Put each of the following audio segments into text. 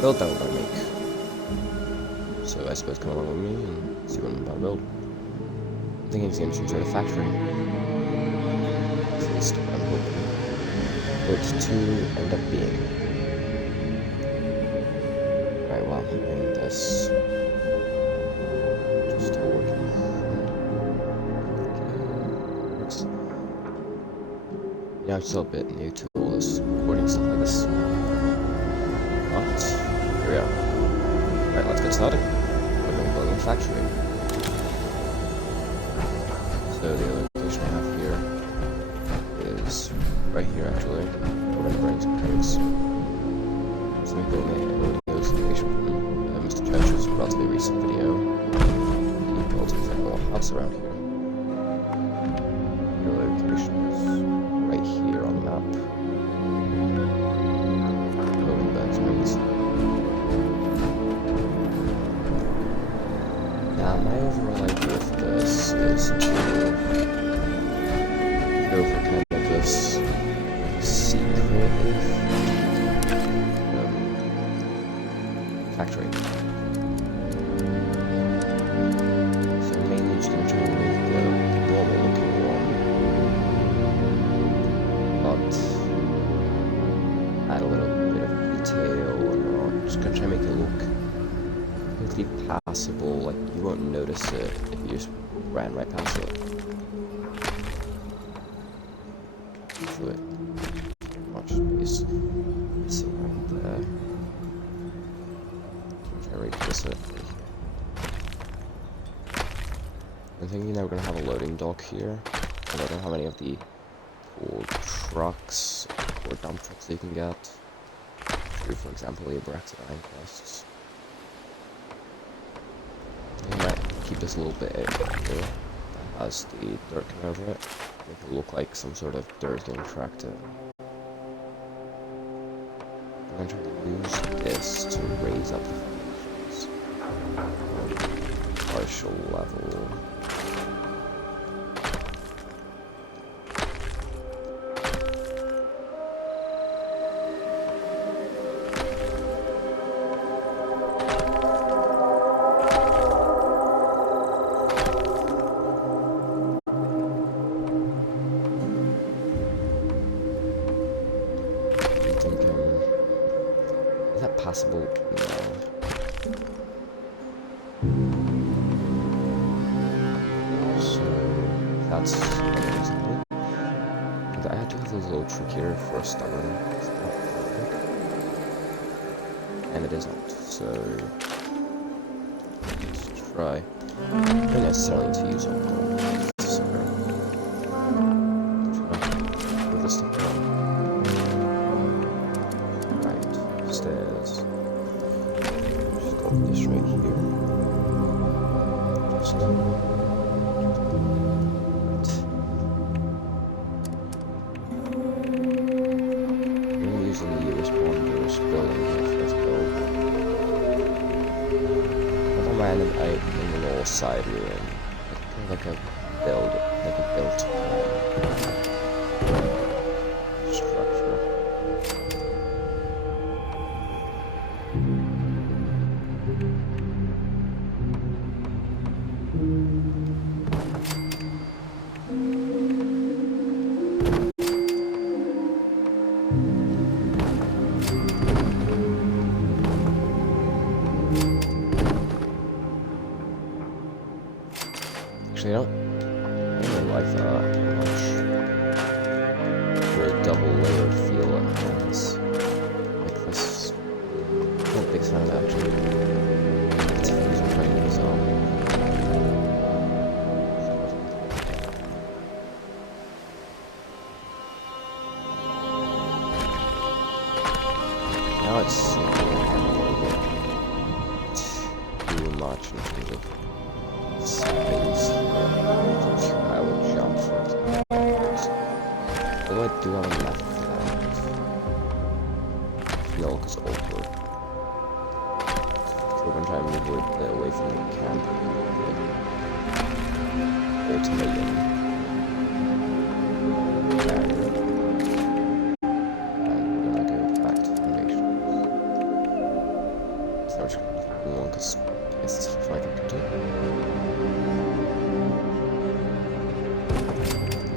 build that we're going to make. So I suppose come along with me and see what I'm about to build. I'm thinking it's going to be some sort of factory. At least I'm hoping it to end up being. Right, well, I need this. Just still working. Yeah, I'm still a bit new to all this recording stuff like this. But here we are. Right, let's get started. We're going to build a factory. So the other location I have here is right here actually. We're going to bring some crates. So we built a audio station from Mr. Church's relatively recent video. He built a little house around here. The other location is right here on the map. Building beds, maybe. Now, my overall idea for this is to go for kind of this secret factory. So mainly just going to try and make the normal looking one, but add a little bit of detail, and I'm just going to try and make it look completely passable, like you won't notice it if you just ran right past it. Hopefully, much space missing right there. Try to replace it. I'm thinking that we're gonna have a loading dock here. I don't know how many of the old trucks or dump trucks that you can get through, for example, the Abraxas Iron quests. I might keep this a little bit here that has the dirt coming over it. Make it look like some sort of dirt getting tracked in. I'm going to try to use this to raise up the foundations. Partial level. Is that possible? No. So that's unreasonable. And I had to have a little trickier for a stubborn, and it isn't. So let's try. I don't necessarily need to use all gold. Stairs. Just got this right here. Just right. I'm using the responders building here for this build. I don't mind an little side room. Like a build structure. Actually, I don't really like that much. For a double layered feel at once. Like this. I'm not a big fan of that, actually. It's using trying to resolve. Now it's a little bit too much in terms of space. I would jump for it. Although I do have a method for that. Milk is awkward. So we're gonna try and move away from the camp. Ultimatum. And we're gonna go back to foundations. because I guess this is my computer.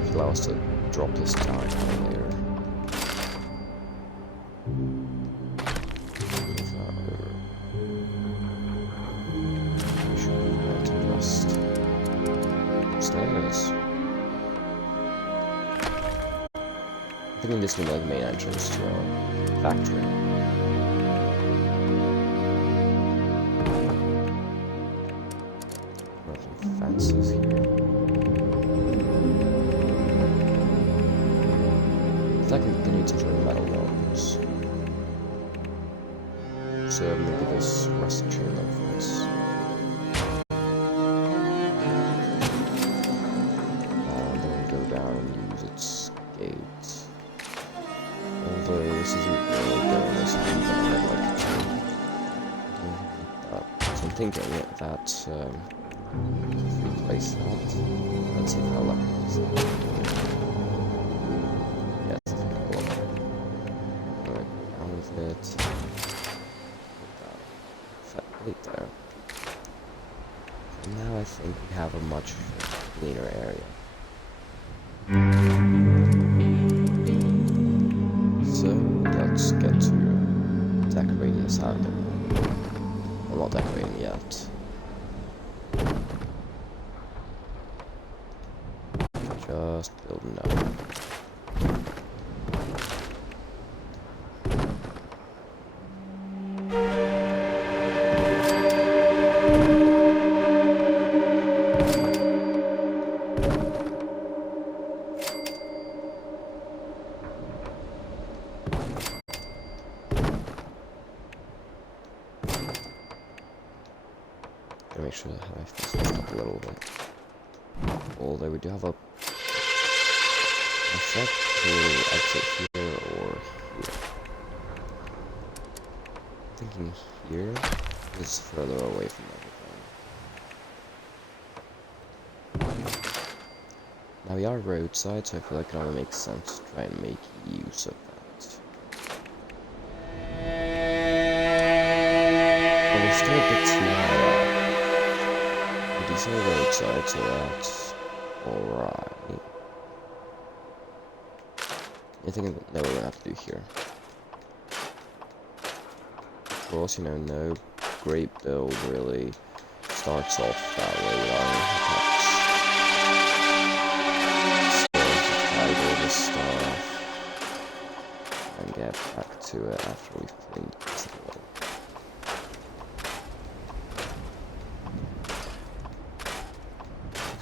It allows us to drop this down later. Stairs. I'm thinking this will be like the main entrance to our factory. Some fences here. I think I'm gonna need some sort of metal walls. So maybe this rusty chain link fence. Down and use its gate. Although this isn't really going as I'd like it to. So I'm thinking that replace that. Let's see how that works. Yes, I think it will. Alright, out of it. Put that fat plate there. And now I think we have a much cleaner area. So let's get to decorating this out. I'm not decorating yet. Just building up. Make sure that I have to switch up a little bit. Although we do have a check to exit here or here. I'm thinking here is further away from everything. Now we are roadside, so I feel like it only makes sense to try and make use of that. But we're still a bit too high up. Decent roadside, so that's alright. Anything that we're gonna have to do here? Of course, you know, no great build really starts off that way without any hiccups. So just tidy this stuff and get back to it after we've cleaned this away.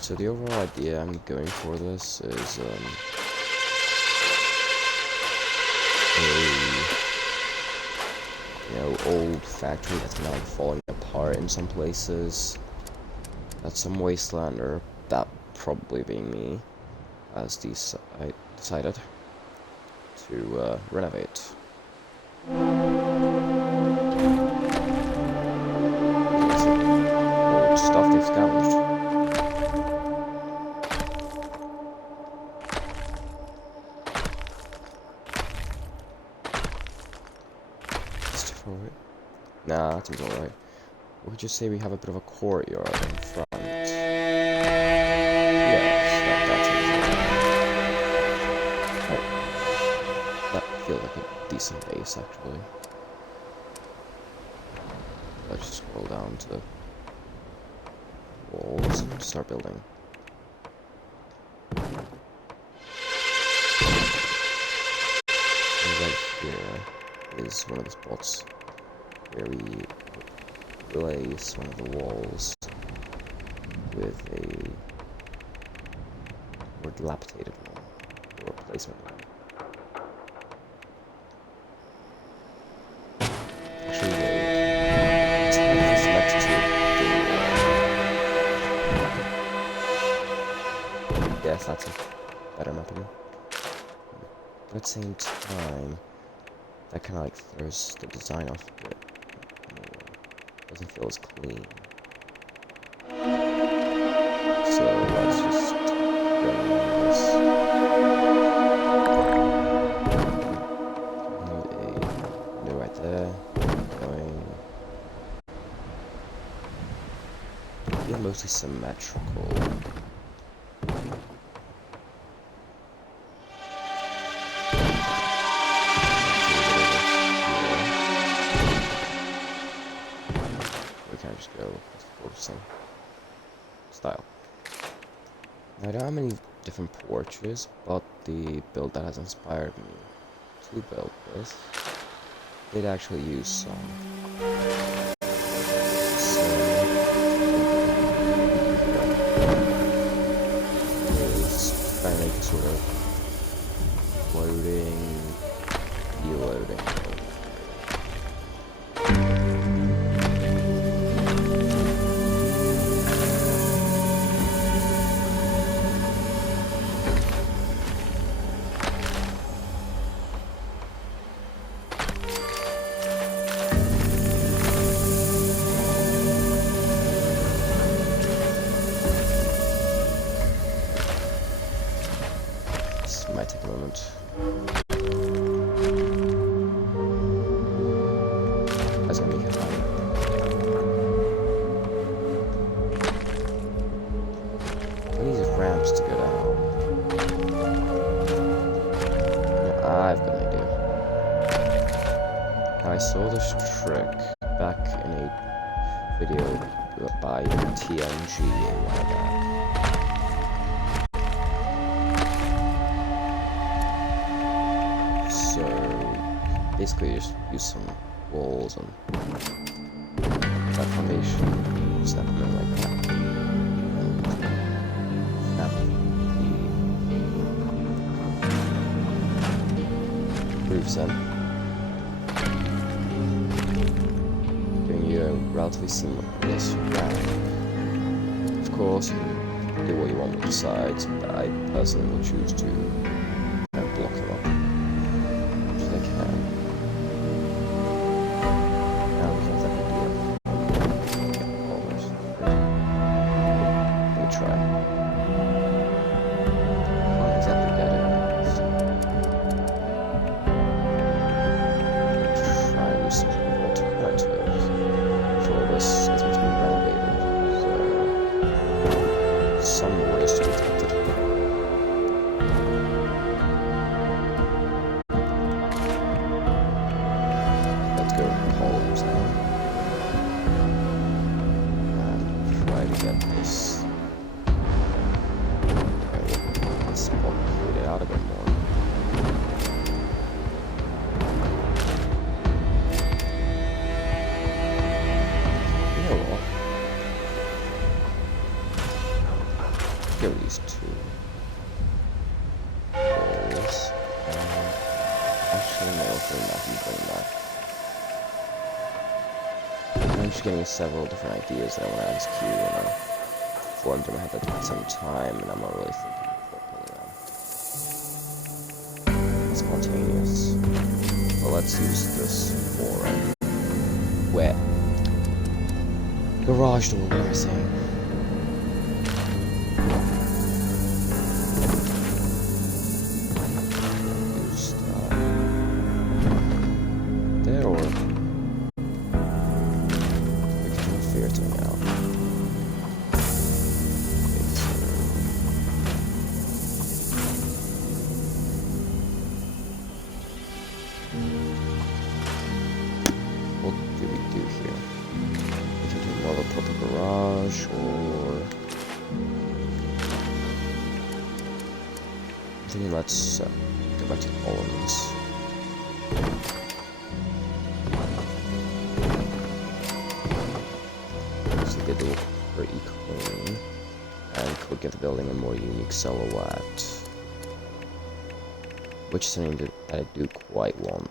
So the overall idea I'm going for this is a old factory that's now falling apart in some places. That's some wastelander, that probably being me, has decided to renovate. Old stuff they've scavenged. Nah, that seems alright. We could just say we have a bit of a courtyard in front. Yes, that seems alright. That feels like a decent base, actually. Let's just scroll down to the walls and start building. And right here is one of the spots where we place one of the walls with a more dilapidated one, or replacement one. Actually, let's have this next to the yes, that's a better map again. But at the same time, that kind of like throws the design off a bit. Doesn't feel as clean. So let's just go this. Need a window right there. Going mostly symmetrical. We can just go with the same style. Now, I don't have many different porches, but the build that has inspired me to build this did actually use some. So, is trying to make a sort of loading, deloading. Might take a moment. That's gonna be high. I need these ramps to go down. Now, I've got an idea. Now, I saw this trick back in a video by TNG a while back. So basically just use some walls and that foundation, snap them in like that, and snap the roofs in, giving you a relatively seamless ramp. Of course, you can do what you want with the sides, but I personally will choose to block them up. These two walls, actually no, we're not going back. I'm just getting several different ideas that I want to execute, and I formed in my head at the same time, and I'm not really thinking properly. It's spontaneous. Well, let's use this for where garage door. What am I saying? What do we do here? We can do another proper garage, or I think let's go back to columns. So they do look pretty clean, and could give the building a more unique silhouette, which is something that I do quite want.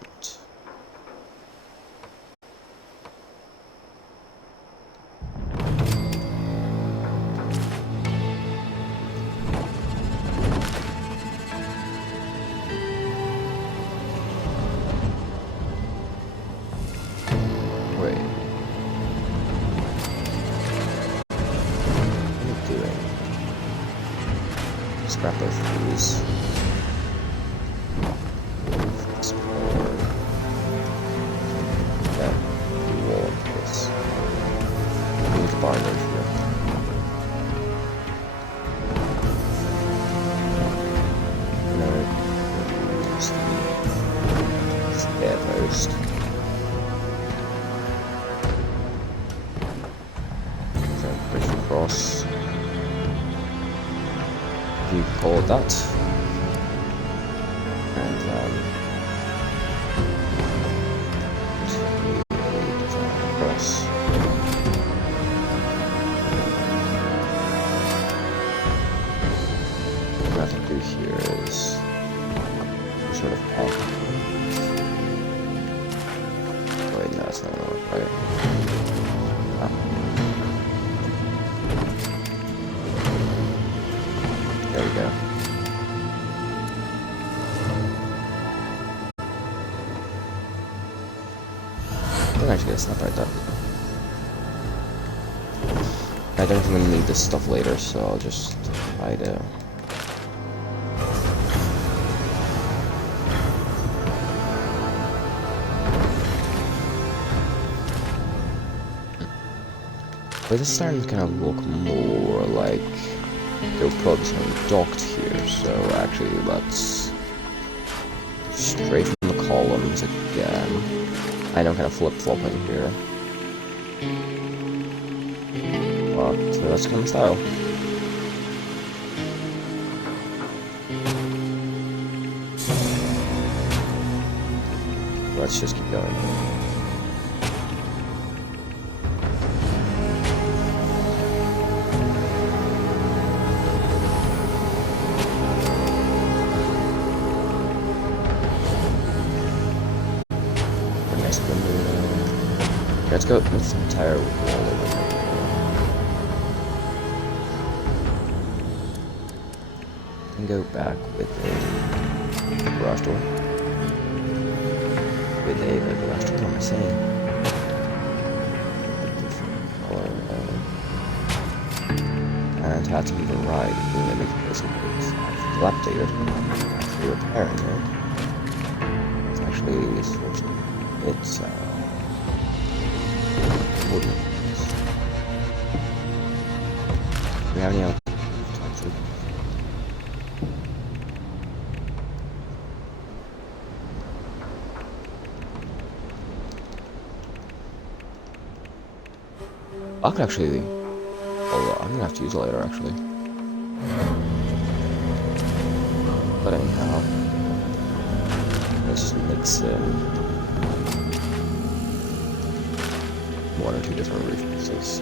Scrap both of these. Explore. Yeah, the wall of this. Move the barn over here. Spare post. So bridge across. If you call it that. And across. What I have to do here is some sort of path. Wait, no, it's not gonna work, right? Ah. There we go. I don't actually get a snap right there. I don't think I'm gonna need this stuff later, so I'll just try to. But it's starting to kind of look more like they'll probably something docked here, so actually let's straight from the columns again. I know, kind of flip-flopping here. But that's kind of style. Let's just keep going. Let's go with this entire wall over here. And go back with a garage door. With a garage door, what am I saying? And have to be the right, even though the place is dilapidated. After repairing it. It's actually it's wooden. Do we have any other types of? I could actually. Oh, I'm gonna have to use it later, actually. But anyhow, let's just mix in one or two different roof pieces.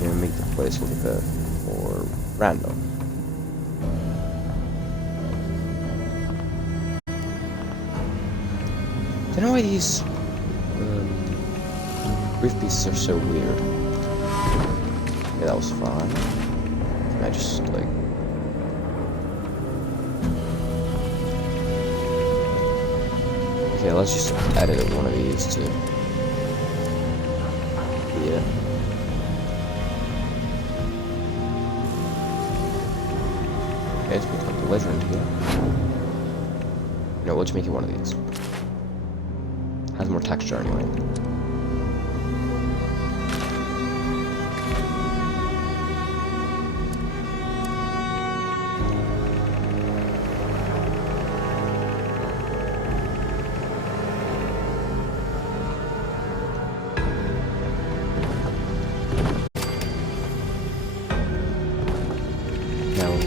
You know, make the place look a bit more random. I don't know why these roof pieces are so weird. Yeah, that was fine. Can I just like? Okay, let's just edit one of these to yeah. Okay, let's put the laser in here. No, let's make it one of these. Has more texture anyway.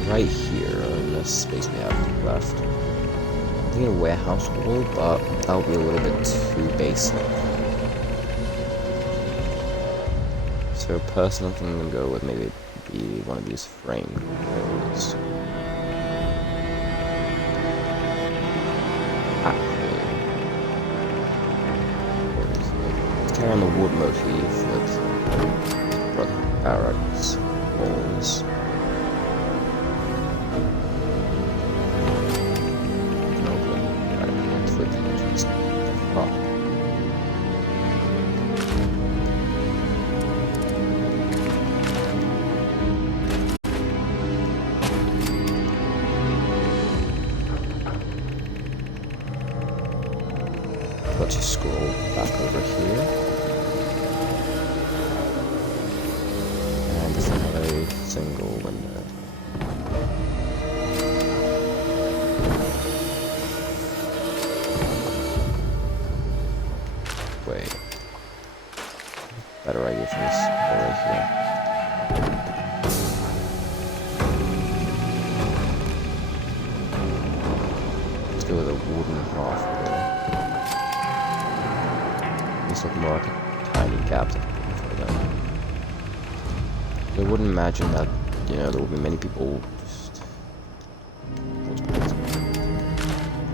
Right here in this space we have left. I'm thinking a warehouse wall, but that'll be a little bit too basic. So personally, I think I'm gonna go with maybe one of these frame walls. Let's carry on the wood motif with barracks walls. Let's just scroll back over here. And there's another single window. just look more like a tiny gap for them. I wouldn't imagine that, you know, there would be many people just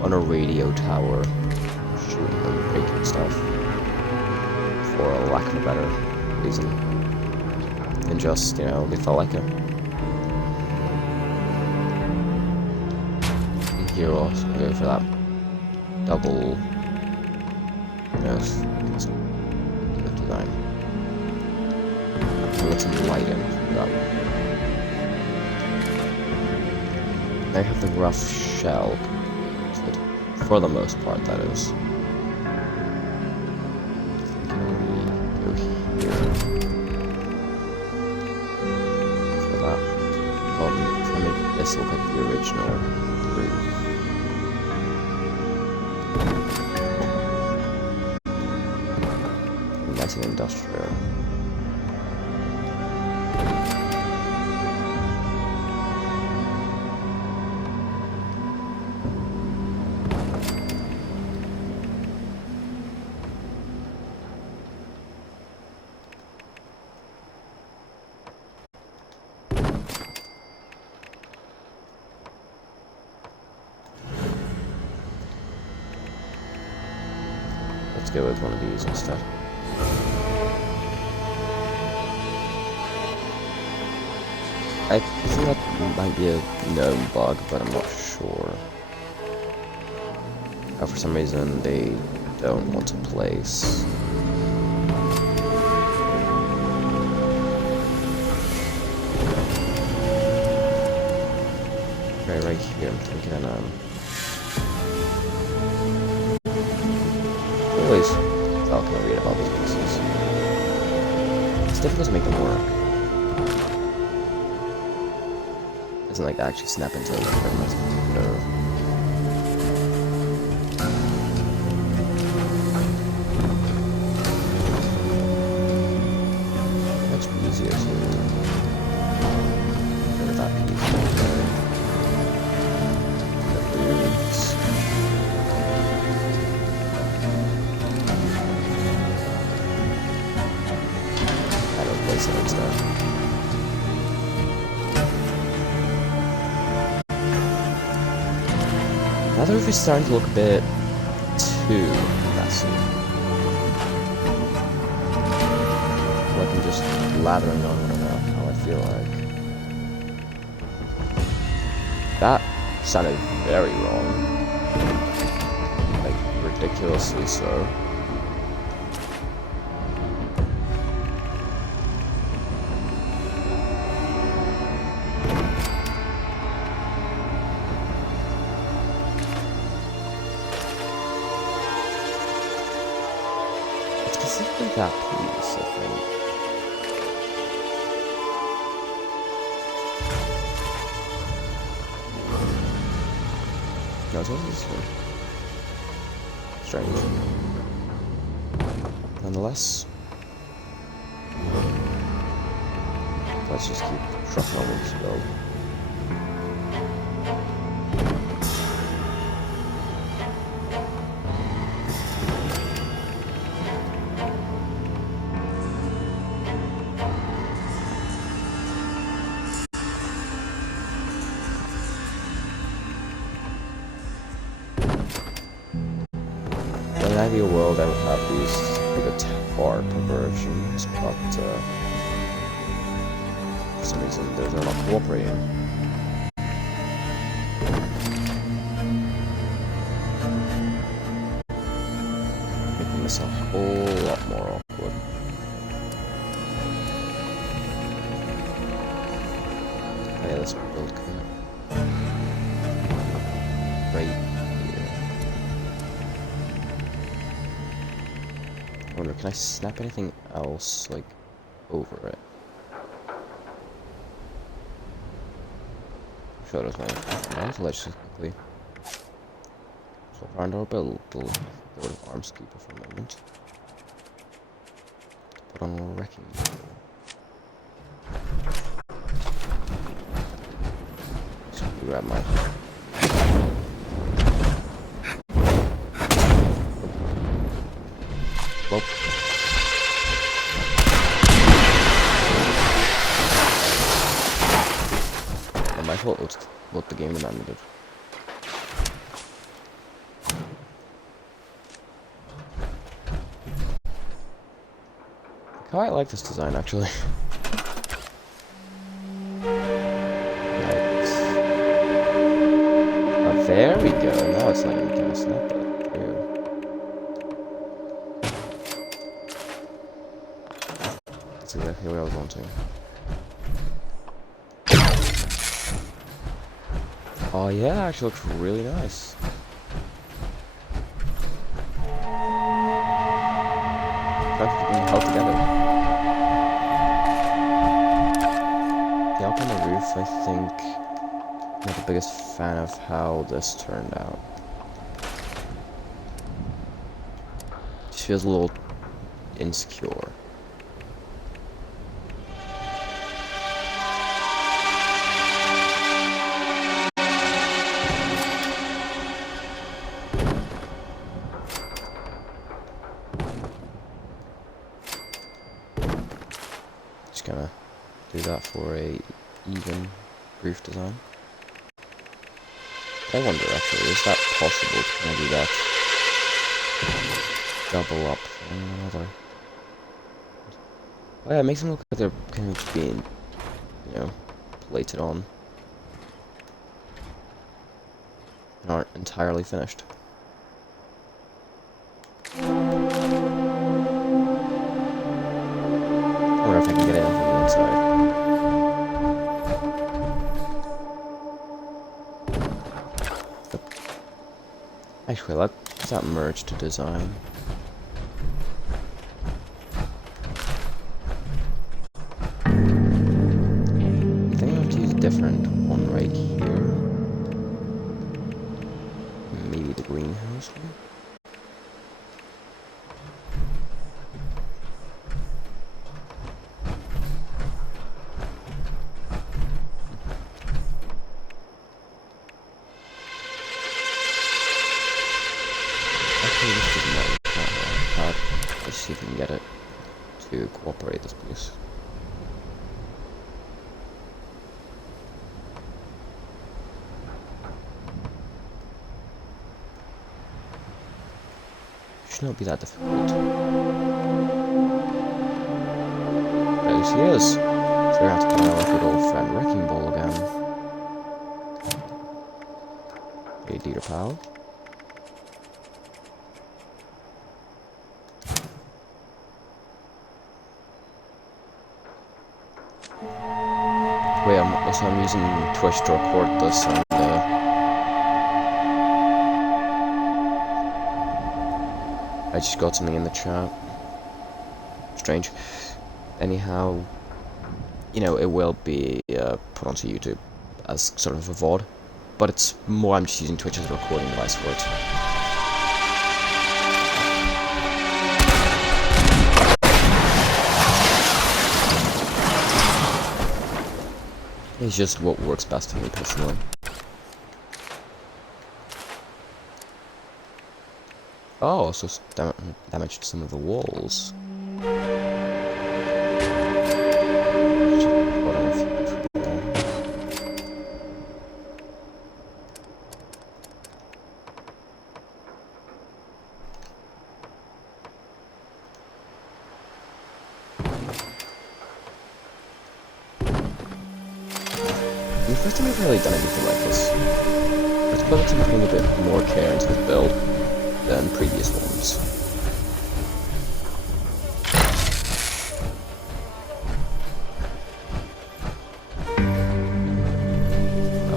on a radio tower shooting and breaking stuff for a lack of a better reason. And just, you know, they felt like it. And here we'll also go for that double, yes, the design. And let some light in that one. They have the rough shell, for the most part, that is. Go here. For that, I'll make this look like the original groove. Nice and industrial. Let's go with one of these instead. I think that might be a known bug, but I'm not sure. For some reason, they don't want to place. Right here, I'm thinking, always felt kind of weird about these pieces. It's difficult to make them work. Doesn't like actually snap into it very much. No. Much easier to get that piece right there. The boots. Place it instead. Now the roof is starting to look a bit too messy. Like I'm just lathering on it enough, how I feel like. That sounded very wrong. Like, ridiculously so. Specifically that piece, I think. No, it's also this one. Strange. Nonetheless, let's just keep trucking on with this build. In an ideal world, I would have these be the tar conversions, but for some reason they're not cooperating. Making this a whole lot more awkward. Oh yeah, let's build right. I wonder, can I snap anything else, like, over it? I'm sure there's my to let just quickly. So around our build arms keeper for a moment. Put on a wrecking. So grab my well, what the game demanded. I quite like this design, actually. Nice. Oh, there we go. Now it's letting me cast that bit. That's exactly what I was wanting. Oh yeah, actually looks really nice. Perfect being held together. Yeah, up on the roof, I think I'm not the biggest fan of how this turned out. Just feels a little insecure. Just gonna do that for a even roof design. I wonder actually, is that possible? Can I do that? Double up on another. Oh yeah, it makes them look like they're kind of being, you know, plated on. And aren't entirely finished. I wonder if I can get it in from the inside. Actually, let's that merge to design. I think I have to use a different one right here. Maybe the greenhouse one. Actually, this didn't work. Let's see if we can get it to cooperate this piece. Should not be that difficult. There she is. So we have to put our good old friend Wrecking Ball again. Hey, dear pal. Wait, I'm using Twitch to record this, and I just got something in the chat. Strange. Anyhow, you know, it will be put onto YouTube as sort of a VOD, but it's more I'm just using Twitch as a recording device for it. It's just what works best for me personally. Oh, so it's damaged some of the walls. The first time I've really done anything like this. I suppose I'm putting a bit more care into this build than previous ones.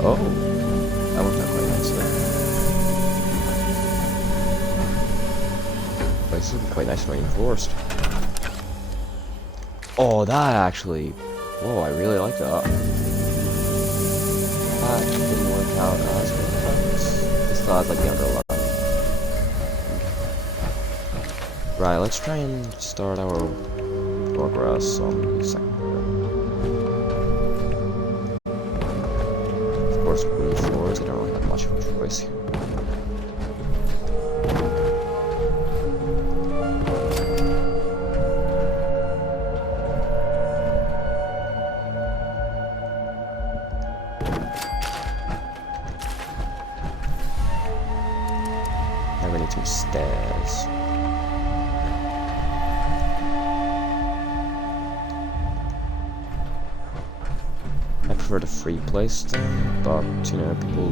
Oh, that worked out quite nicely. But this will be quite nice and reinforced. Oh, that actually... Whoa, I really like that. That didn't work out as well. Just thought like the underline. Right, let's try and start our progress on the second floor. Of course, roof floors, I don't really have much of a choice here. we need some stairs. I prefer the free place thing, but you know, people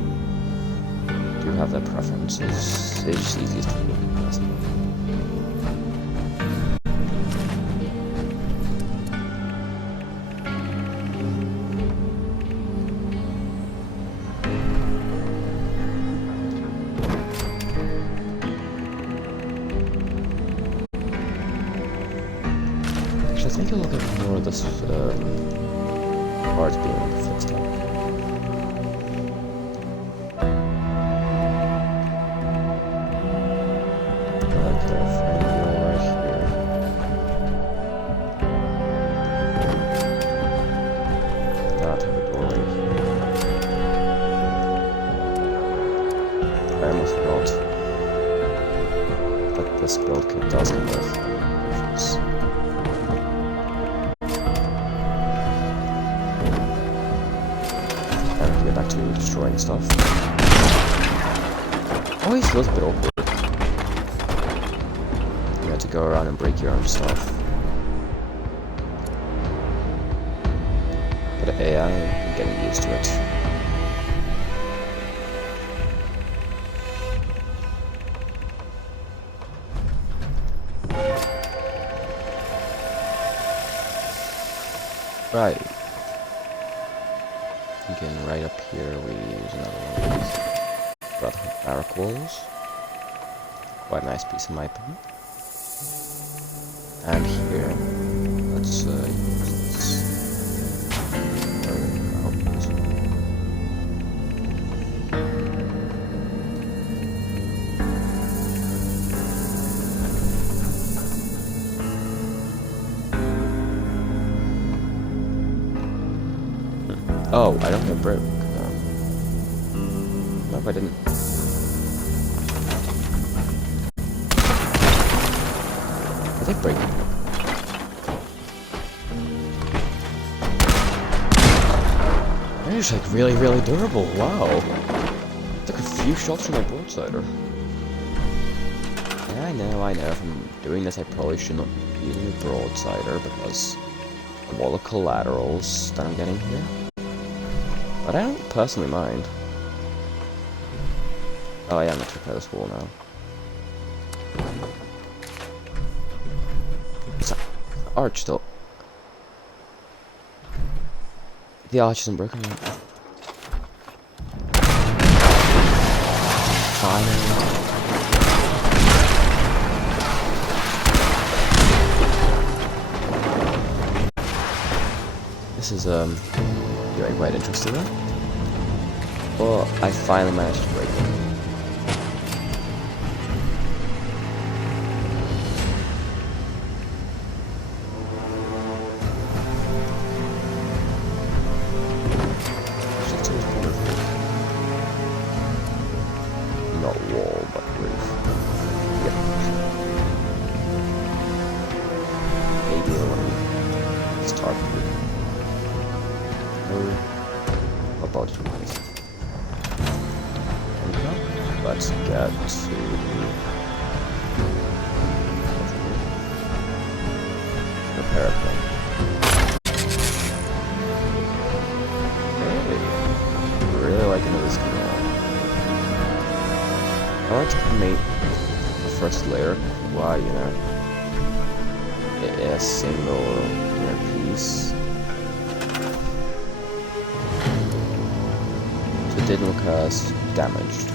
do have their preferences. It's just easiest for me, personally. Actually, I think I'll look at more of this parts being fixed up. This build kit does come with options. And get back to destroying stuff. Always feels a bit awkward. You have to go around and break your own stuff. But AI, I'm getting used to it. Right. Again, right up here we use another one of these Brotherhood barrack walls. Quite a nice piece of my opinion. And here, let's use this. Oh, I don't have brick. No, I didn't. I think break. They're just like really, really durable. Wow. Took a few shots from my broadsider. Yeah, I know. If I'm doing this, I probably should not be using a broadsider because of all the collaterals that I'm getting here. But I don't personally mind. Oh yeah, I'm gonna repair this wall now. It's an arch still. The arch isn't broken yet. Finally. This is getting quite interesting though. Well, I finally managed to break it. Not wall, but roof. Yep. Maybe I want to start with. Apologies. Let's get to repair a plane. Hey, really liking this canal. I like to make the first layer why, you know, a single piece. So it didn't look as damaged.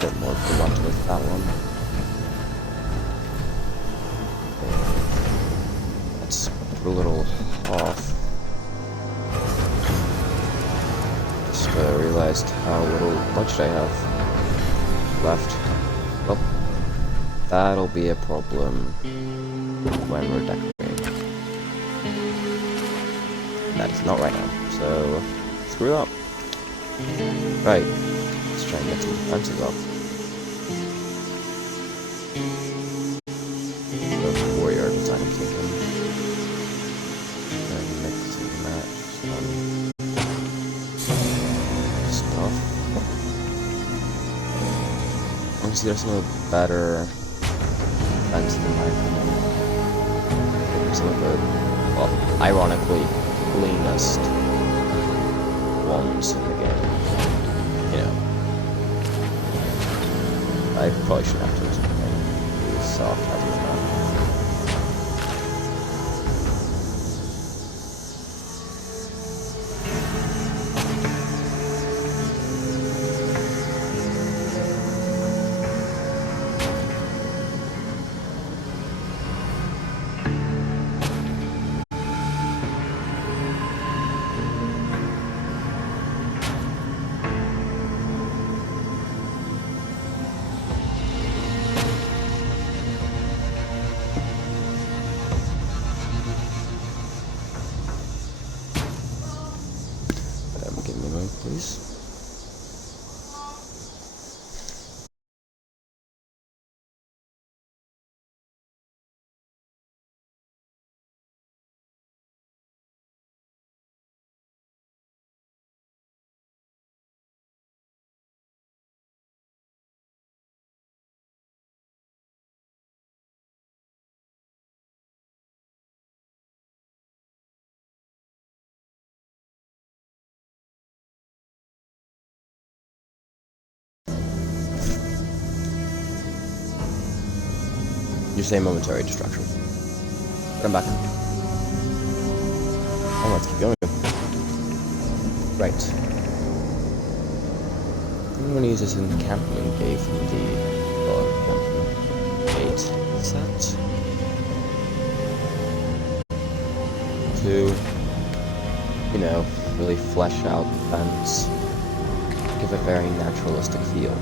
Bit more blunt with that one. Let's put a little off. Just realized how little budget I have left. Well, that'll be a problem when we're decorating. That is not right now, so screw up. Right. Let's try and get some defenses up. The warrior design I'm thinking. Obviously, there's no better fence than my opinion. Some of the, well, ironically, cleanest ones in the game. You know, I probably shouldn't have to explain the soft heavy enough. Give me a moment, please. Just a momentary distraction. But I'm back. Oh, let's keep going. Right. I'm going to use this encampment cave from the encampment 8 set to, you know, really flesh out the fence, give a very naturalistic feel.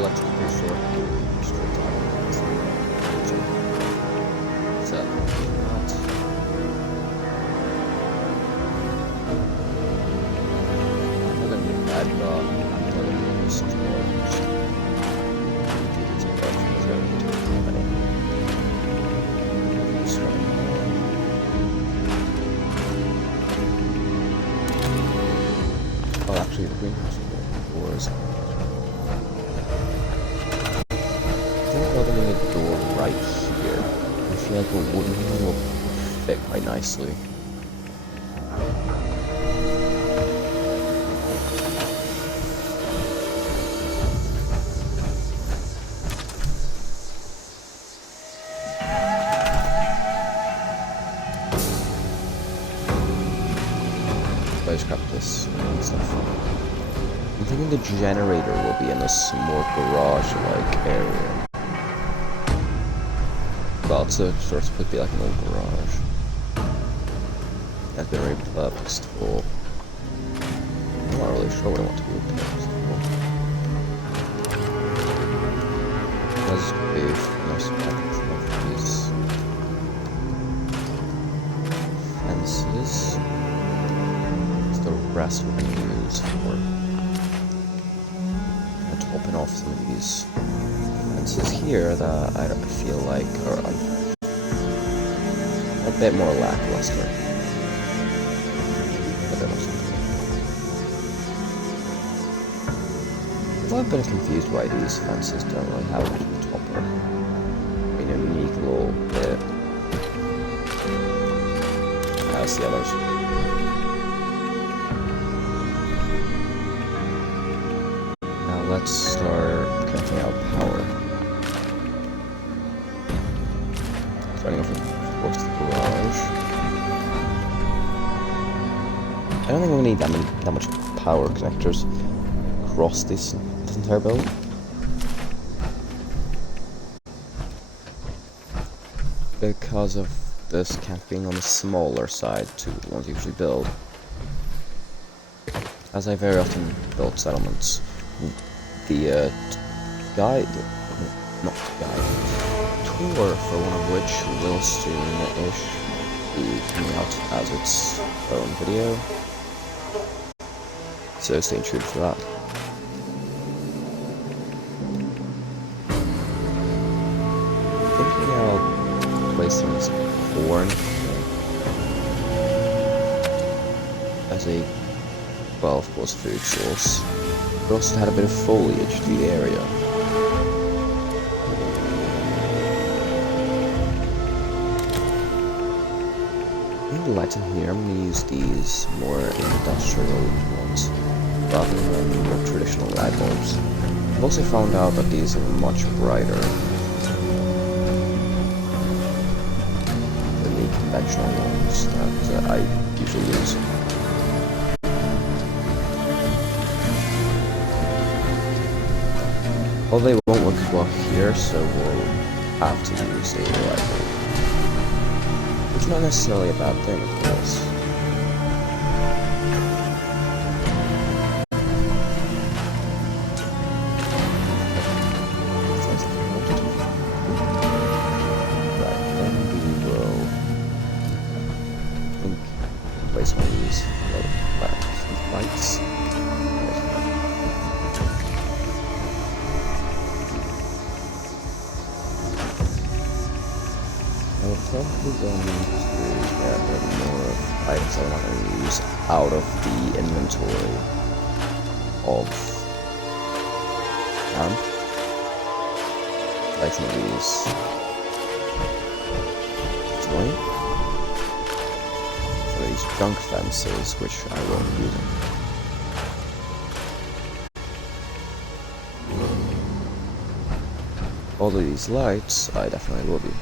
Let's be short. So, not. I'm gonna need bedrock. I'm gonna need storage. These questions are going to be happening. Oh, actually, the greenhouse was. Building a door right here. I feel like a wooden one will fit quite nicely. I just grabbed this and stuff. I'm thinking the generator will be in this more garage-like area. Well, it's a sort of could be like an old garage. Has been repurposed for. I'm not really sure what I want to be repurposed for. Let's be nice patterns of these fences. It's the rest we're going to use for topping off some of these fences here that I don't feel like are a bit more lackluster. I've always been confused why these fences don't really have a topper. I mean, a unique little bit as the others. Now let's start cutting out power. Starting off with, of course, the garage. I don't think we're going to need that much power connectors. across this entire build. Because of this camp being on the smaller side to the ones you usually build. As I very often build settlements, the guide, not guide, tour for one of which will soon-ish be coming out as its own video. So stay tuned for that. Thinking I'll place some corn as a, well, of course, food source. But also had a bit of foliage to the area. The lights in here, I'm going to use these more industrial ones rather than more traditional light bulbs. I've also found out that these are much brighter than the conventional ones that I usually use. Well, they won't work well here, so we'll have to use a light bulb. Which is not necessarily a bad thing, of course. Right, then we will, I think, place one of these lights. I'm probably going to get more items that I'm not going to use out of the inventory of camp. Like some of these. So these junk fences, which I won't be using. All of these lights, I definitely will be.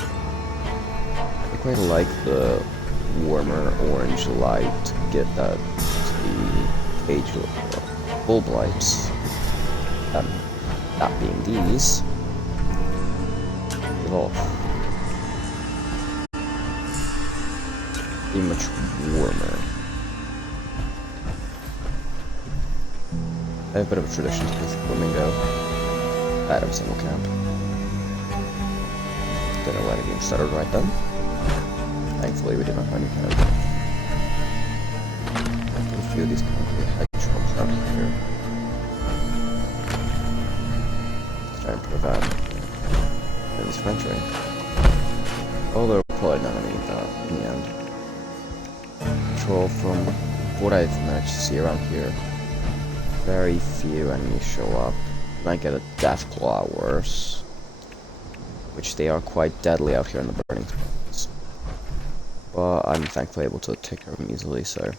I quite like the warmer orange light to get that the cage bulb lights. That being these, give off. Be much warmer. I have a bit of a tradition with Flamingo at every single camp. Gonna let it get started right then. Thankfully, we did not find any kind of. After a few of these concrete hedgehogs out here. Let's try and prevent this venturing. Although, we're probably not gonna need that in the end. Control from what I've managed to see around here. Very few enemies show up. You might get a Deathclaw or worse. Which they are quite deadly out here in the burning spots. But I'm thankfully able to take care of them easily, so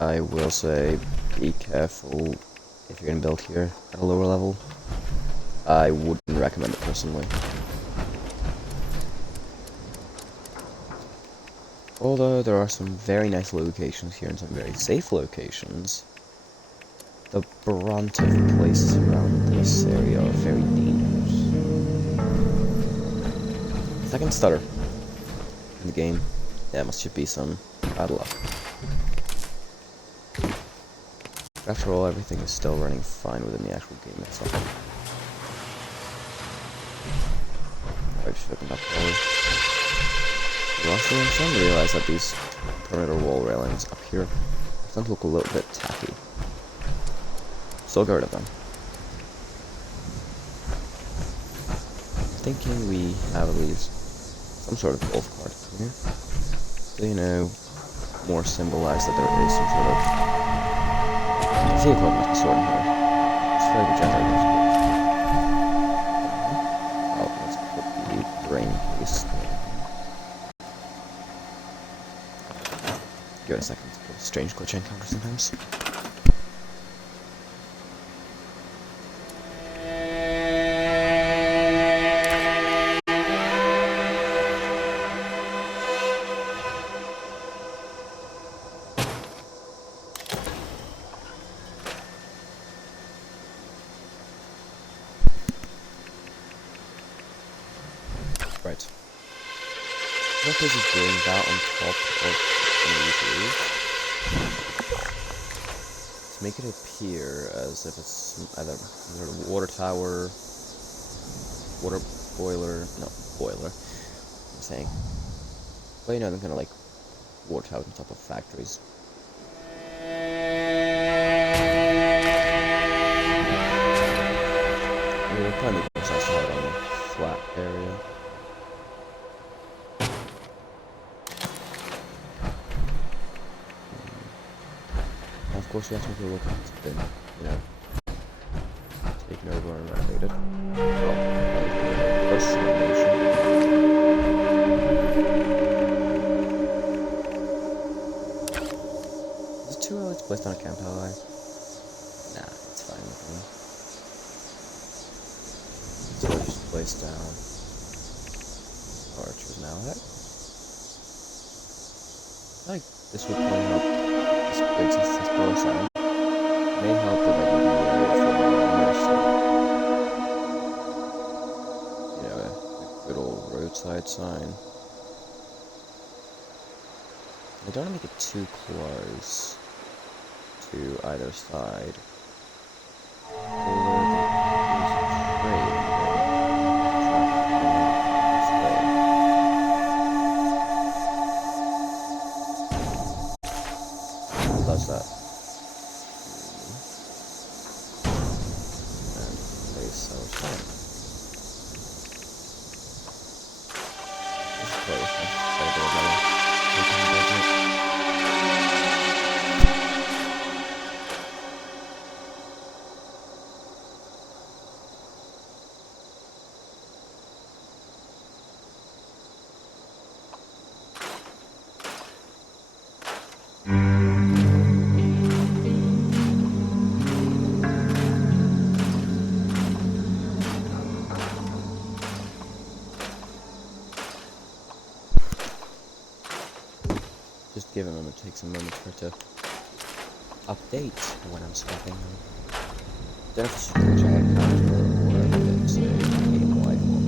I will say be careful if you're gonna build here at a lower level. I wouldn't recommend it personally. Although there are some very nice locations here and some very safe locations, the brunt of places around this area are very dangerous. Second stutter in the game. Yeah, must should be some bad luck. After all, everything is still running fine within the actual game itself. I just opened up early. Also, I'm starting to realize that these perimeter wall railings up here start to look a little bit tacky. Still get rid of them. Thinking we have at least some sort of golf cart here. So, you know, more symbolize that there is some sort of vehicle with a sword in here. It's very generative. Oh, let's put the brain piece there. Give it a second. It's a strange glitch I encounter sometimes. Right. What is it doing that on top of the roof? To make it appear as if it's either a water tower, water boiler, no, boiler, I'm saying. But you know, they're kind of like water towers on top of factories. It would probably make more sense to have it on a flat area. Of course, we have to look at it's been, you know, taken over and renovated. Well, first renovation. Is it too early to place down a camp ally? Nah, it's fine with me. So I just place down archers now. I like this would probably help. This big successful sign may help with like the area for mercy. You know, a good old roadside sign. I don't want to make it too close to either side. Does that? And place our sign. This place, just give him a moment, takes a moment for it to update when I'm swapping them. Don't know if it's just a giant counter or if it's a game-wide one.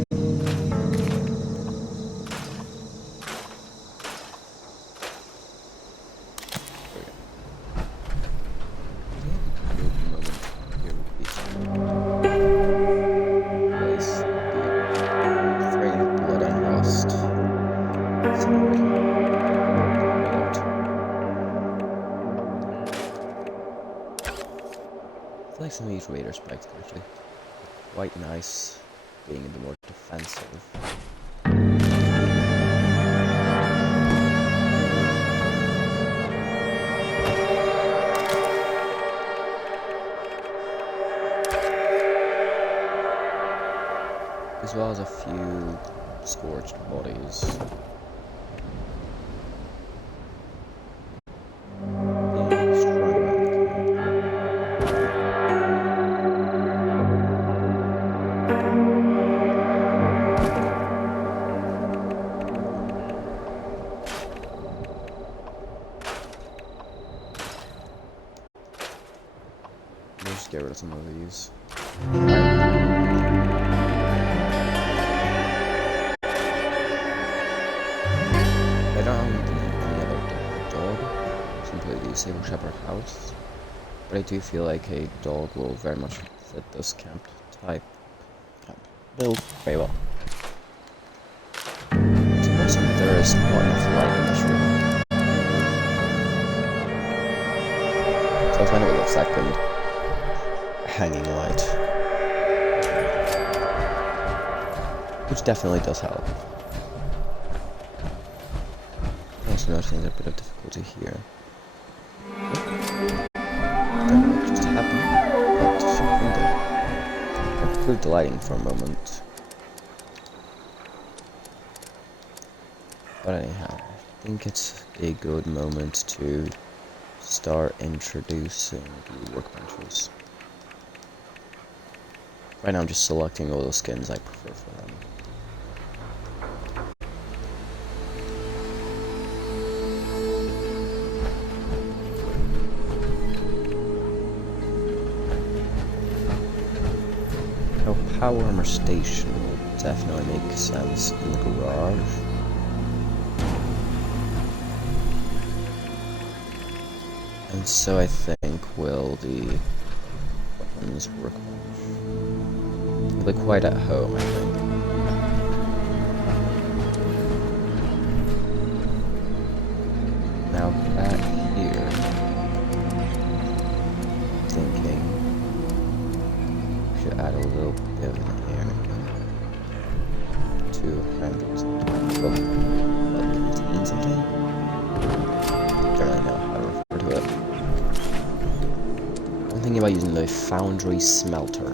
There we go. A good moment here would be place the frame blood and rust. I like some of these raider spikes actually. Quite nice, being a bit more defensive. As well as a few scorched bodies. Let's get rid of some of these. I don't own any other dog, simply the Sable Shepherd house, but I do feel like a dog will very much fit this camp build very well. So personally, there is not enough light in this room, so I'll find it with a second hanging light, which definitely does help. I'm also noticing a bit of difficulty here. That might just happen, but something did. I improved the lighting for a moment. But anyhow, I think it's a good moment to start introducing the workbenches. Right now I'm just selecting all the skins I prefer for them. Now, power armor station will be definitely make sense in the garage. And so I think will the weapons workbench. They're quite at home, I think. Now back here, thinking we should add a little bit of an area to handle canteen something. Don't really know how to refer to it. I'm thinking about using the foundry smelter.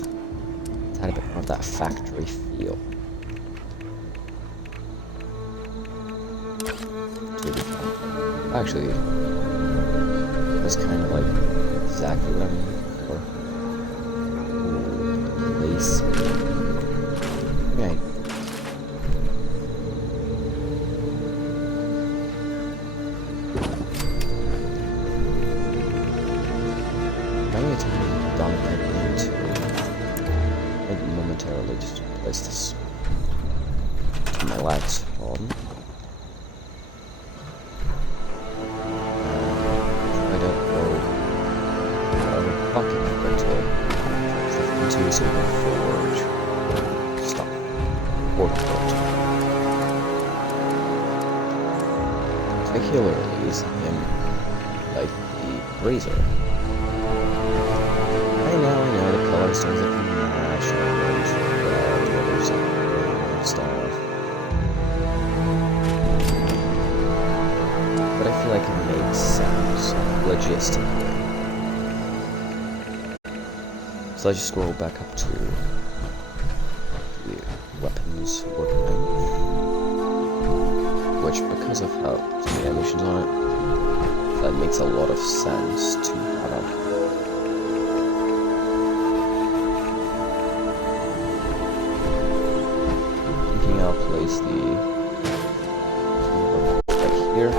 It's had a bit more of that factory feel. Actually, that's kind of like exactly what I'm looking for. Place. Right. Now we have to dominate into maybe momentarily just place this to my lights on. So we can forge stuff. Particularly using like the razor. I know, the color stones that can match and stuff. But I feel like it makes sense logistically. So I just scroll back up to the weapons workbench, which, because of how many animations on it, that makes a lot of sense to have out here. Thinking I'll place the right here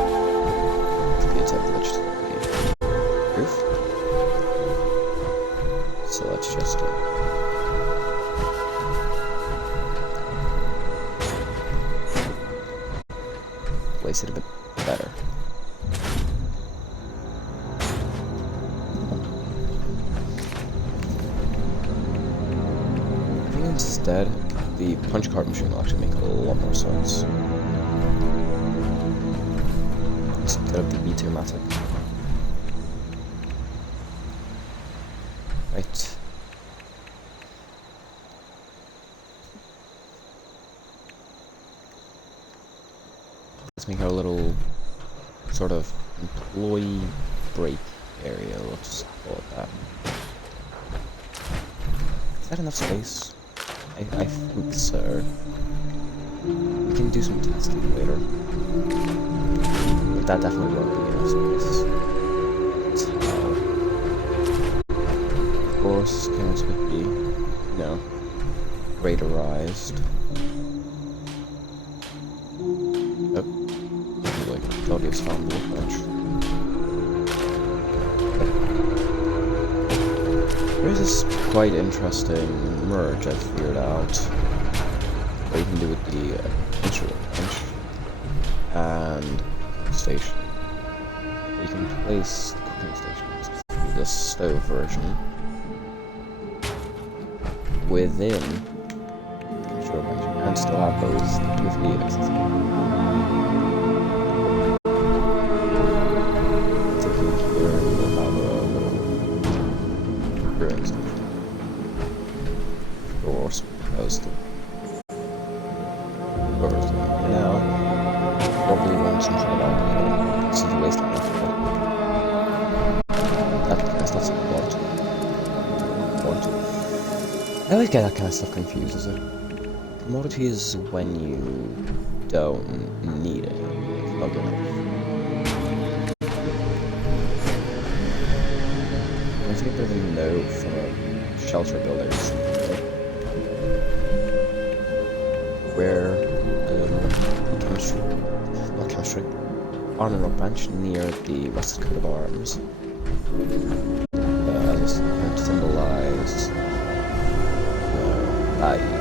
to the attempted roof. So let's just place it a bit better. I think instead the punch card machine will actually make a lot more sense instead of the E2matic. Right. Let's make our little sort of employee break area. Let's call it that. Is that enough space? I think so. We can do some testing later. But that definitely won't be enough space. That's how. Of course, cannons would be, radarized. Oh, like Claudius found the workbench. There's this quite interesting merge I figured out. What you can do with the instrument bench and station. You can place the cooking stations through the stove version within the control bench and still have those with the access. Thinking here we'll have a little brewing station. Of course, because the whoever's doing it now probably wants some sort of alcohol. This is a wasteland after all. That kind of stuff's want. I always get that kind of stuff confused, is it? Commodity is when you don't need it. It's not good enough. I think there's a note from a shelter builder recently where armor workbench near the rusted coat of arms as to symbolize value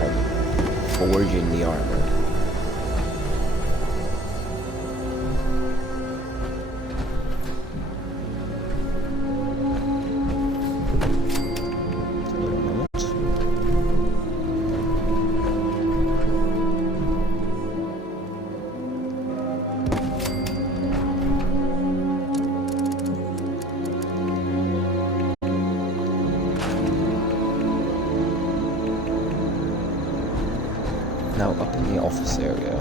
and forging the armor. Now up in the office area,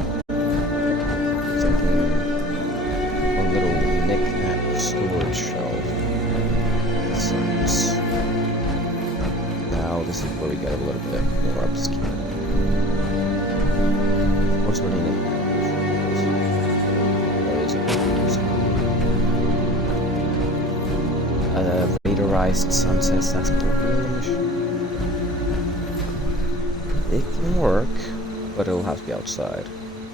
thinking a little knick-knack storage shelf. Seems. Now this is where we get a little bit more obscure. Of course, we're needing radarized sunset sarsaparilla. It can work, but it'll have to be outside.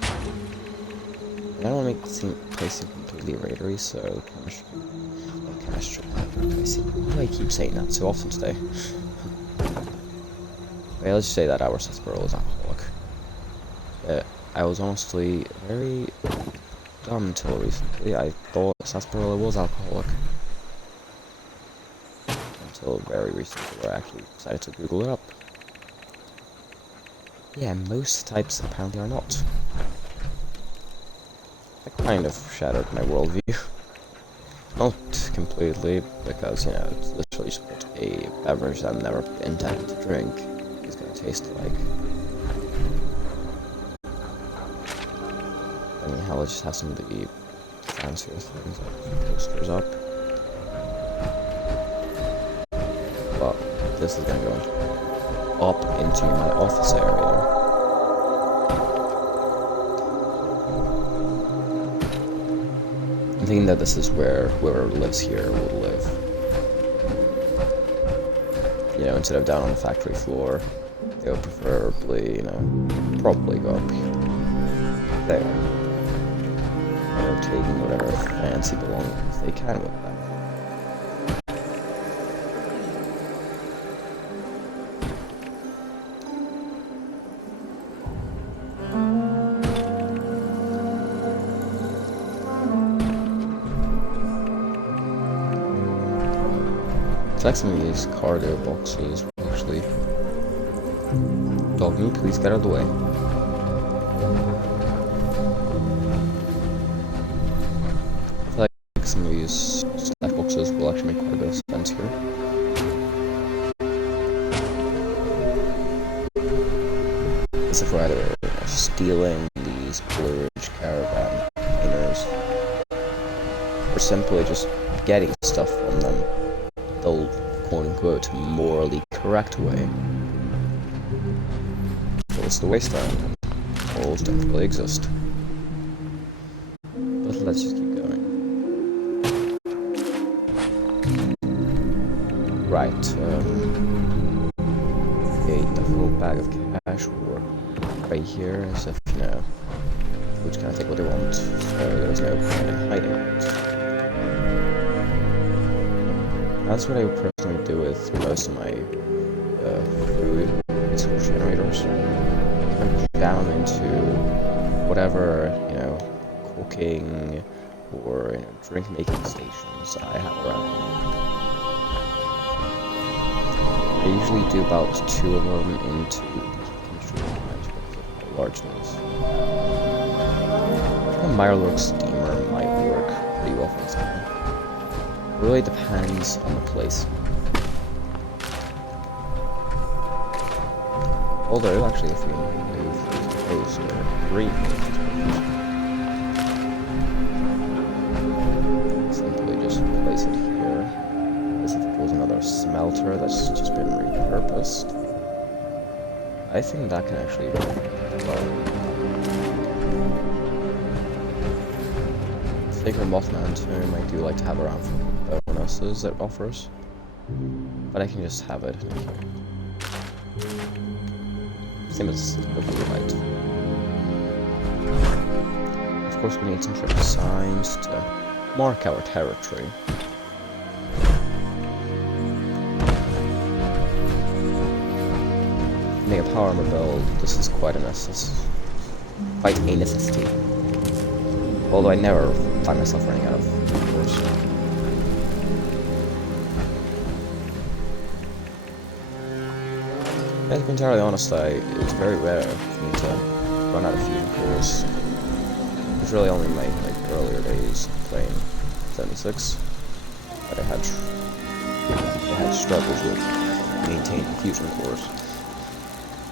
I don't want to make the place seem completely raidery, so chemistry. Why do I keep saying that so often today? Okay, let's just say that our sarsaparilla is alcoholic. I was honestly very dumb until recently. I thought sarsaparilla was alcoholic. Until very recently, where I actually decided to Google it up. Yeah, most types apparently are not. That kind of shattered my worldview. Not completely, because, you know, it's literally just what a beverage that I'm never intended to drink is gonna taste like. I mean, hell, let's just have some of the fancier things, like posters up. But this is gonna go up into my office area. I'm thinking that this is where whoever lives here will live. You know, instead of down on the factory floor, they would preferably, you know, probably go up there. Or taking whatever fancy belongings they can with them. Like some of these cargo boxes, actually. Doggy, please get out of the way. I feel like some of these stack boxes will actually make quite a bit of sense here. As if we're either stealing these Blue-Ridge Caravan containers, or simply just getting stuff from them the quote-unquote morally correct way. So it's the wasteland. Morals don't really exist. But let's just keep going. Right, a duffel bag of cash or right here, as if, you know, which kind of take what they want, so there's no point in hiding it. That's what I would personally do with most of my food resource generators. I'm down into whatever, you know, cooking or, you know, drink making stations I have around. I usually do about 2 of them into the chemistry management of largeness. A Mirelurk steamer might work pretty well for this time. It really depends on the place. Although, actually, if we move those to green, simply just place it here, as if it was another smelter that's just been repurposed. I think that can actually work well. Sacred Mothman Tomb I do like to have around for bonuses it offers, but I can just have it in here. Same as the blue light. Of course, we need some sort of signs to mark our territory. Make a power armor build, this is quite a necessity. Although I never find myself running out of course. To be entirely honest, it's very rare for me to run out of fusion cores. It's really only my earlier days playing 76 that I had struggles with maintaining fusion cores.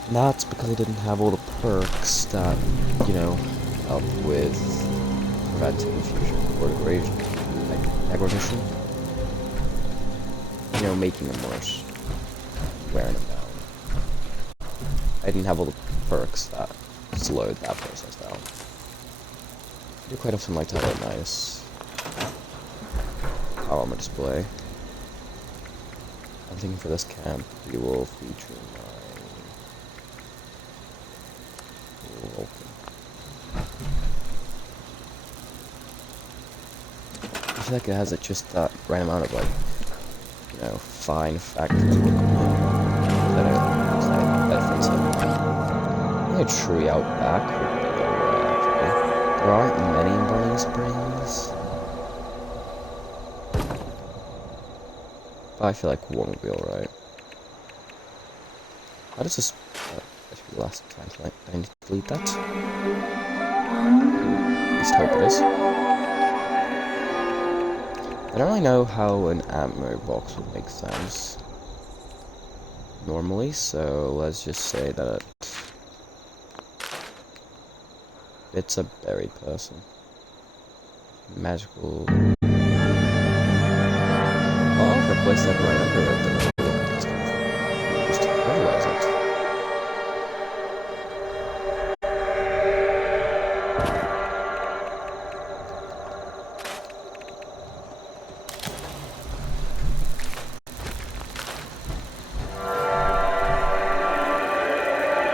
And that's because I didn't have all the perks that, you know, help with preventing fusion core degradation, like aggravation. You know, making them worse, wearing them down. I didn't have all the perks that slowed that process down. You quite often like to have a nice power armor display. I'm thinking for this camp we will feature my Vulcan. I feel like it has just that right amount of you know, fine factors that fits in. A tree out back would be alright, actually. There aren't many Burning Springs. But I feel like one would be alright. How does this... that should be the last time tonight. I need to delete that. At least hope it is. I don't really know how an ammo box would make sense normally, so let's just say that it's a buried person. Magical. Oh, if I place that right under it, then it'll look at stuff. Just realize it.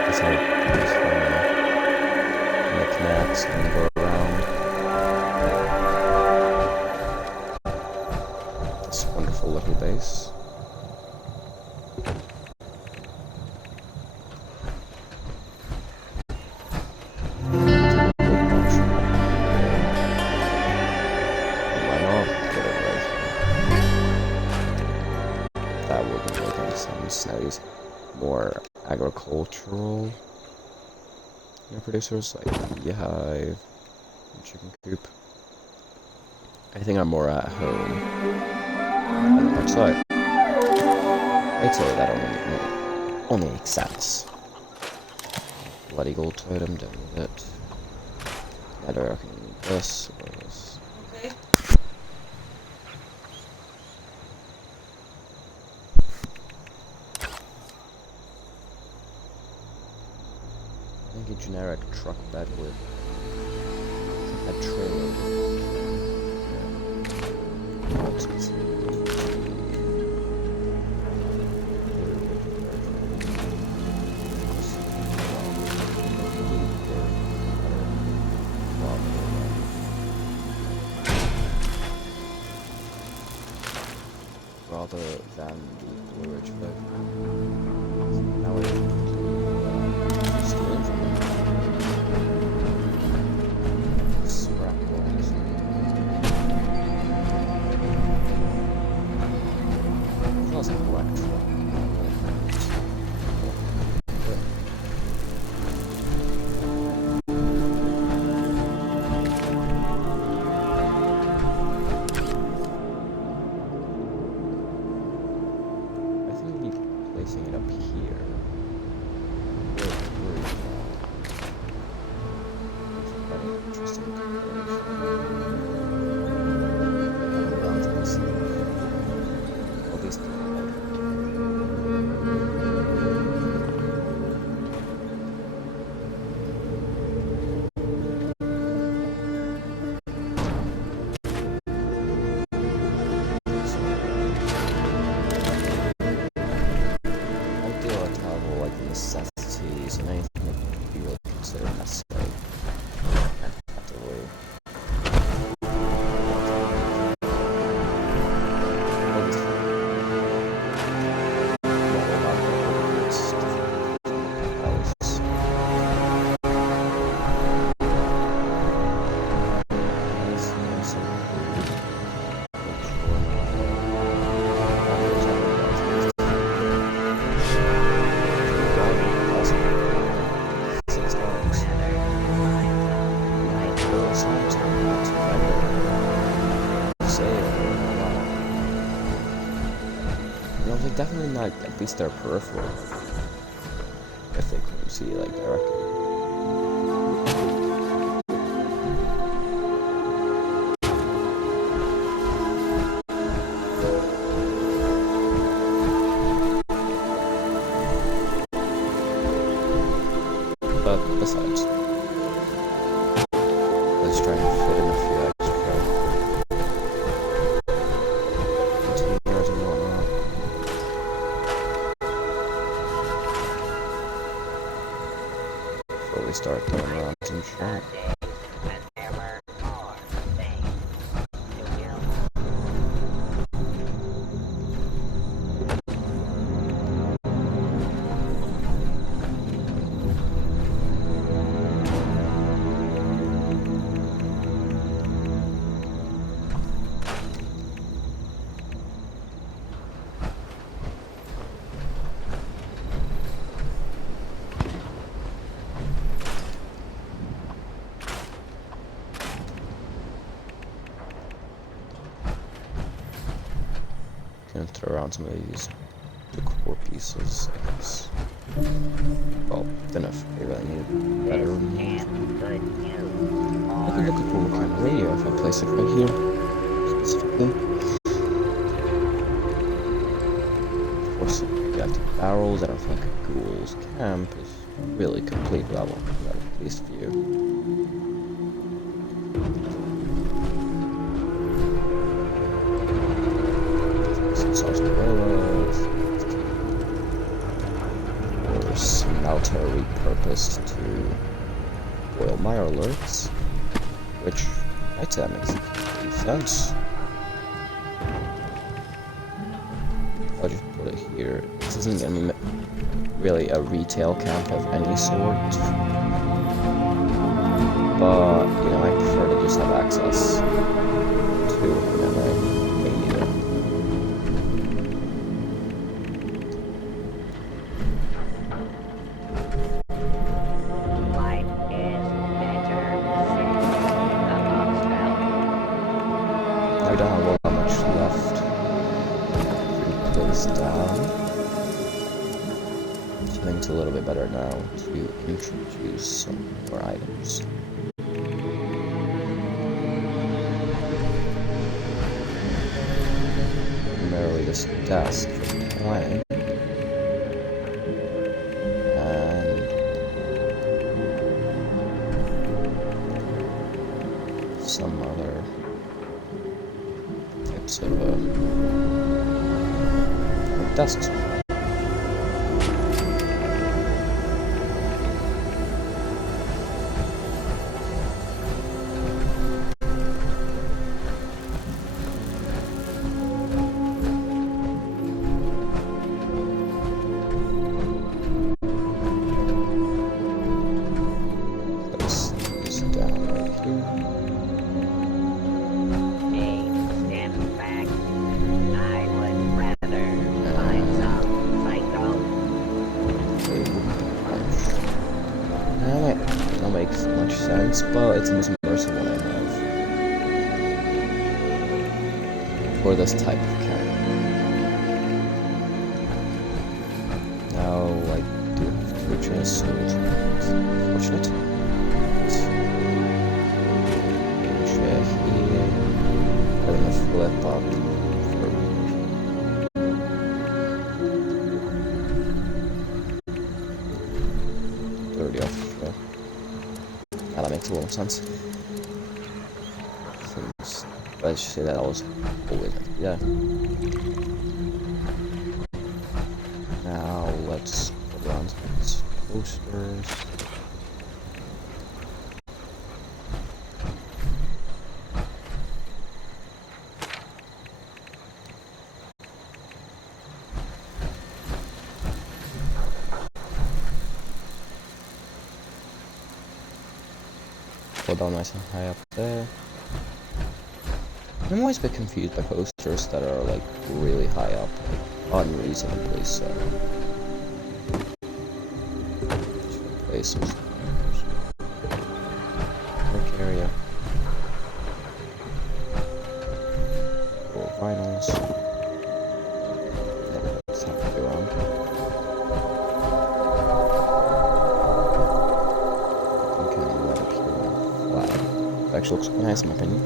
That's how it goes from the connects and go around. This wonderful little base. Why not put it right here? That wouldn't make any sense. Now these more agricultural producers like beehive and chicken coop. I think I'm more at home on the outside. I'd say that only makes sense. Bloody gold totem, don't need it. Either I can need this or this. Okay. I think a generic truck bed with a trailer. Not specifically. Rather than the Blue Ridge version. Now we're stealing from them. Scrap bones. Feels like a black truck. Placing it up here. It's quite an interesting combination. All these necessities and anything that could be really considered necessary. Effectively. definitely not at least their peripheral. If they couldn't see like directly. But besides, let's try and fit in a few extra containers and whatnot. Before we start throwing around some shit. Gonna throw around some of these decor pieces, I guess. Well, don't know if they really need better removed. I can look at what kind of radio if I place it right here, specifically. Of course, you have the barrels that are like a ghoul's camp is really complete level. You got at least a few. Or smelter repurposed to boil Mirelurks, which I'd say that makes complete sense. I'll just put it here. This isn't gonna be really a retail camp of any sort, but you know, I prefer to just have access to it whenever I need it. I don't have all that much left. Place down. Feeling's a little bit better now to introduce some more items. Primarily this desk for playing. And some other types of desks. Place these down right here. That makes much sense, but it's the most immersive one I have for this type of camp. Now, I do have creatures, so it's unfortunate. Chair here, I'm gonna flip up for 30 off the show. That makes a little sense. Since, let's just say that I was always meant to be there. Now let's put around some of these posters. Go down nice and high up there. I'm always a bit confused by posters that are like really high up, like unreasonably so. Just place some work area. Or vinyls. Never had actually looks quite nice in my opinion.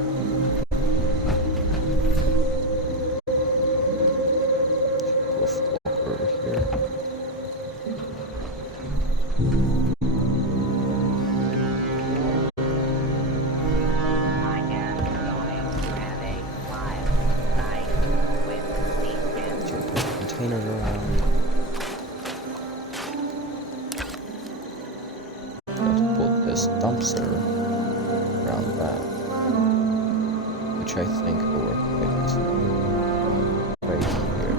Walk over here. Containers around. Got to put this dumpster around that, which I think will work right here.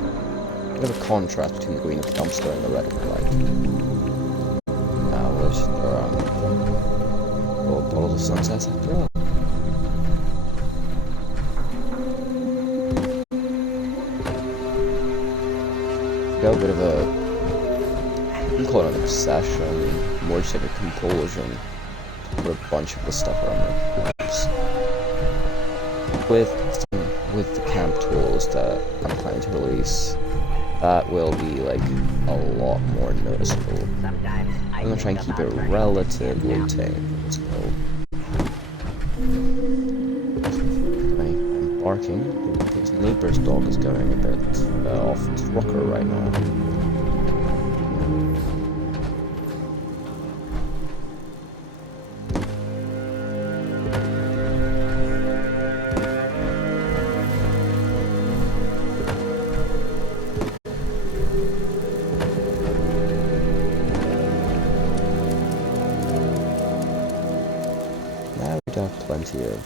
Bit of a contrast between the green of the dumpster and the red of the light. Now we'll just follow the sunsets after all. Got a bit of a, you can call it an obsession, more just like a compulsion to put a bunch of this stuff around my camps. With the camp tools that I'm planning to release, that will be like a lot more noticeable. I'm gonna try and keep it relatively tame. So I'm barking. His neighbor's dog is going a bit off its rocker right now. Now we got plenty of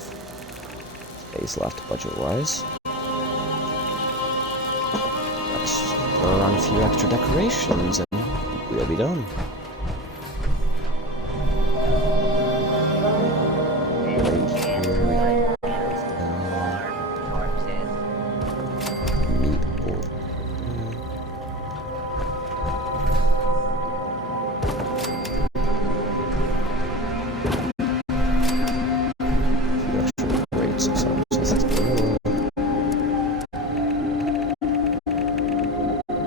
space left budget-wise. Throw around a few extra decorations and we'll be done. Right here we have meatball. A few extra crates of some just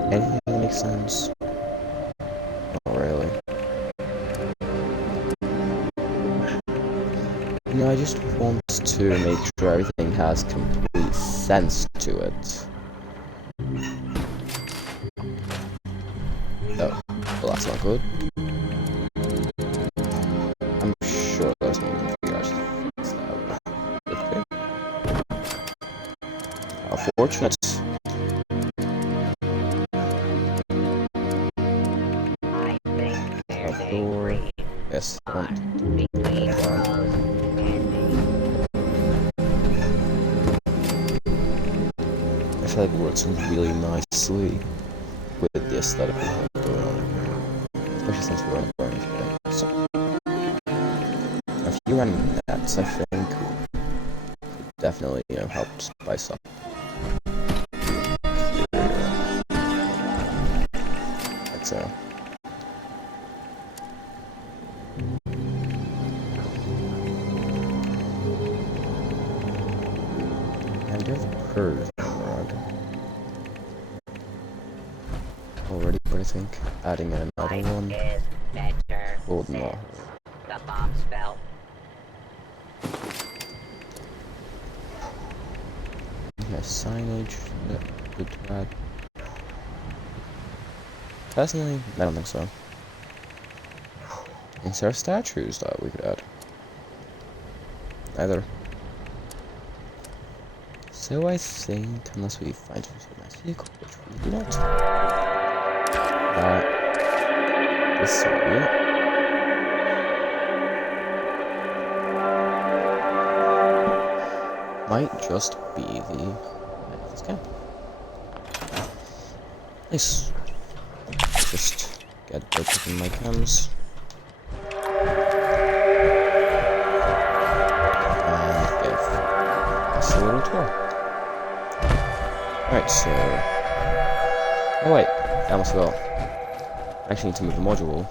anything that makes sense? Not really. No, I just want to make sure everything has complete sense to it. Oh, well that's not good. I'm sure there's something we can figure out to fix that. Okay. How fortunate. Door. Yes, I feel like it works really nicely with the aesthetic we have going on here. Especially since we're on a burning today. So, a few random nets, I think, could definitely, help spice up. Like so. And we have curves around already, but I think adding in another one would not. The bombs fell. Nice signage that good to add. Personally, I don't think so. Is there statues that we could add? Either. So I think, unless we find a nice vehicle, which we do not, that this will be it. Might just be the end of this camp. Nice. Just get both in my cams. And give us a little tour. Alright, so... oh wait, I almost forgot. I actually need to move the module.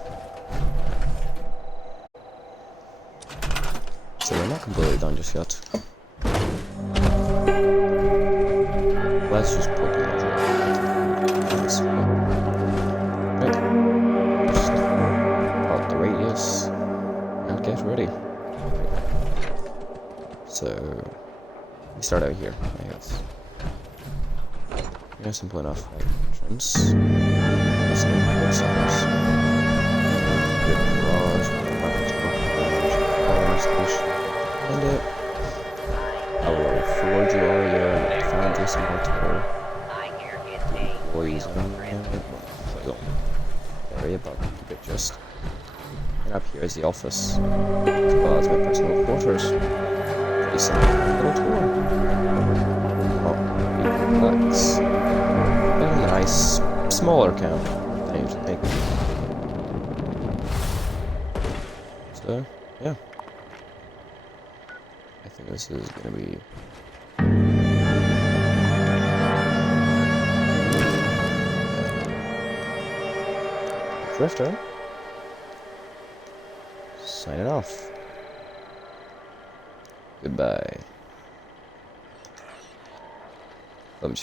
So we're not completely done just yet. Let's just put the module on this one. Right. Just out the radius and get ready. So we start out here, I guess. Yeah, simple enough. Right, entrance. That's no good suffers. Good garage, fire station. And our forge area with foundry mortar. I hear his name. Employees only. Area, but keep it just. And up here is the office, as well as my personal quarters. Pretty simple little tour. Not really complex. And a nice, smaller count than I usually think. So, yeah. I think this is gonna be. Drifter. Signing off. Goodbye. Let me